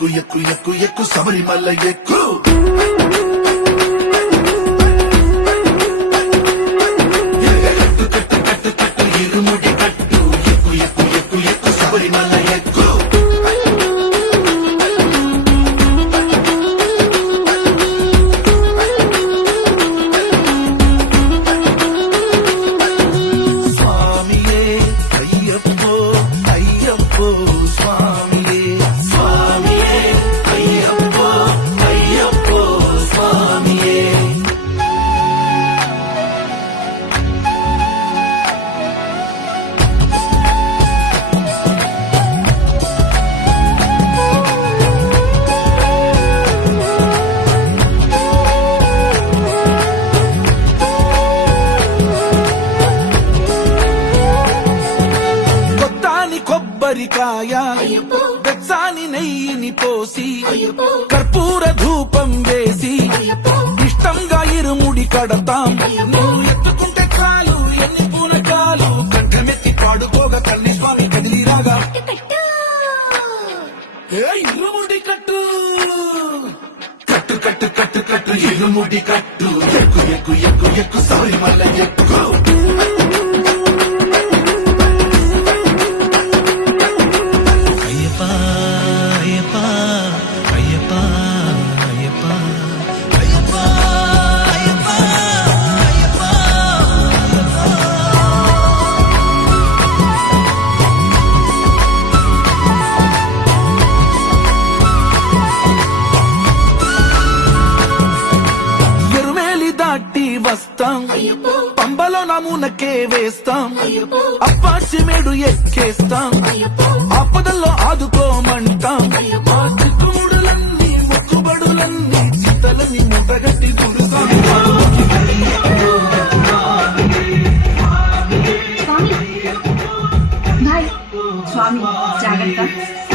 ఎక్కు ఎక్కు ఎక్కు ఎక్కు శబరిమల ఎక్కు కట్టు కట్టు కట్టు కట్టు ఇరుముడి కట్టు ఎక్కు ఎక్కు ఎక్కు ఎక్కు శబరిమల ఎక్కు స్వామియే అయ్యప్పో అయ్యప్పో స్వామియే స్వామియే అయ్యప్పో అయ్యప్పో స్వామియే కొత్తాని కొబ్బరికాయ బెచ్చాని నెయ్యిని పోసి కర్పూర ధూపం వేసి ఇష్టంగా ఇరుముడి కడతాం నువ్వు ఎత్తుకుంటే చాలు ఎన్ని పూనకాలు కంఠమెత్తి పాడుకోగా కల్లి స్వామి కదిలిరాగా ఏ ఇరుముడి కట్టు కట్టు కట్టు కట్టు కట్టు ఇరుముడి కట్టు ఎక్కు ఎక్కు ఎక్కు ఎక్కు శబరిమల ఎక్కు అయ్యప్ప అయ్యప్ప అయ్యప్ప అయ్యప్ప అయ్యప్ప అయ్యప్ప అయ్యప్ప ఎరుమేలి దాటి వస్తాం పంబలో నమూనకే వేస్తాం అప్పాచిమేడు ఎక్కేస్తాం ఆపదల్లో ఆదుకోమంటాం మా చిక్కుముడులన్నీ మొక్కుబడులన్నీ చింతలన్నీ ముట్టగట్టి చూడుతాం స్వామి బాయ్ స్వామి జాగ్రత్త